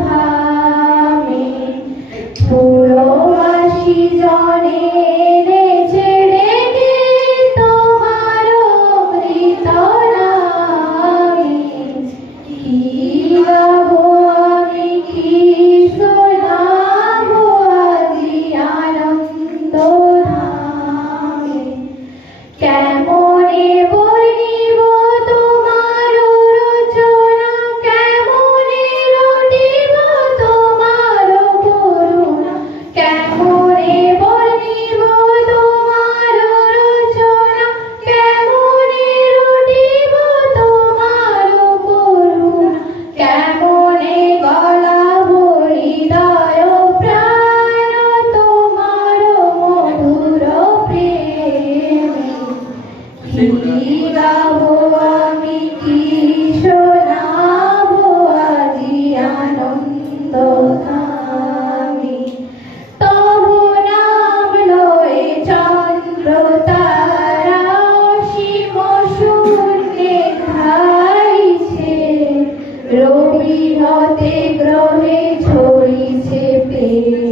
ধামে পুরবাসী জনে এনেছে ডেকে তোমার অমৃত নামে। কি গাবো আমি, কি শোনাবো আজি আনন্দ ধামে। কেমনে বলিব তোমার রচনা, কেমনে রটিব তোমার করুণা। কেমনে বলিব তোমার রচনা, কেমনে রটিব তোমার করুণা। কেমনে গলাবো হৃদয় প্রাণ তোমার মধুর প্রেমে। কি গাবো আমি, কি শোনাবো আজি আনন্দ ধামে। তবু নাম লয়ে চন্দ্র তারা অসীম শূন্যে ধাইছে। রবি হতে গ্রহে ছড়িছে প্রেম।